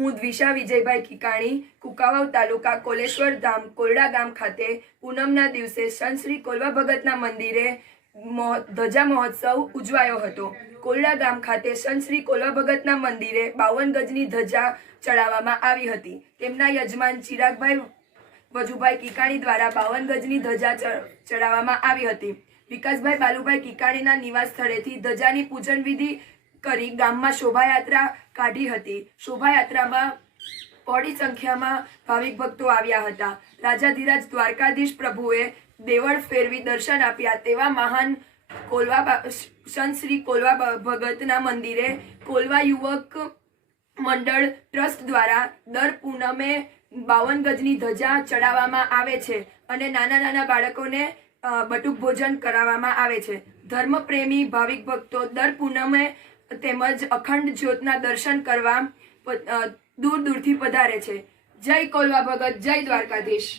હું દ્વિષા વિજયભાઈ કિકાણી કુકાવાવ તાલુકા કોલેશ્વર ધામ કોરડા ગામ ખાતે પૂનમના દિવસે સંત શ્રી કોલ્વા ભગતના મંદિરે ધજા મહોત્સવ ઉજવાયો હતો। કોરડા ગામ ખાતે સંત શ્રી કોલ્વા ભગતના મંદિરે 52 ગજની ધજા ચડાવવામાં આવી હતી। તેમના યજમાન ચિરાગભાઈ વજુભાઈ કિકાણી દ્વારા 52 ગજની ધજા ચડાવવામાં આવી હતી। વિકાસભાઈ બાલુભાઈ કિકાણીના નિવાસ સ્થળેથી ધજાની પૂજન વિધિ કરી ગામમાં શોભાયાત્રા કાઢી હતી। શોભાયાત્રામાં બહોળી સંખ્યામાં ભાવિક ભક્તો આવ્યા હતા। રાજાધિરાજ દ્વારકાધીશ પ્રભુએ દેવળ ફેરવી દર્શન આપ્યા તેવા મહાન સંત શ્રી કોલ્વા ભગતના મંદિરે કોલ્વા યુવક મંડળ ટ્રસ્ટ દ્વારા દર પૂનમે 52 ગજની ધજા ચડાવવામાં આવે છે અને નાના બાળકોને બટુક ભોજન કરાવવામાં આવે છે। ધર્મપ્રેમી ભાવિક ભક્તો દર પૂનમે તેમજ અખંડ જ્યોતના દર્શન કરવા દૂર દૂરથી પધારે છે। જય કોલ્વા ભગત, જય દ્વારકાધીશ।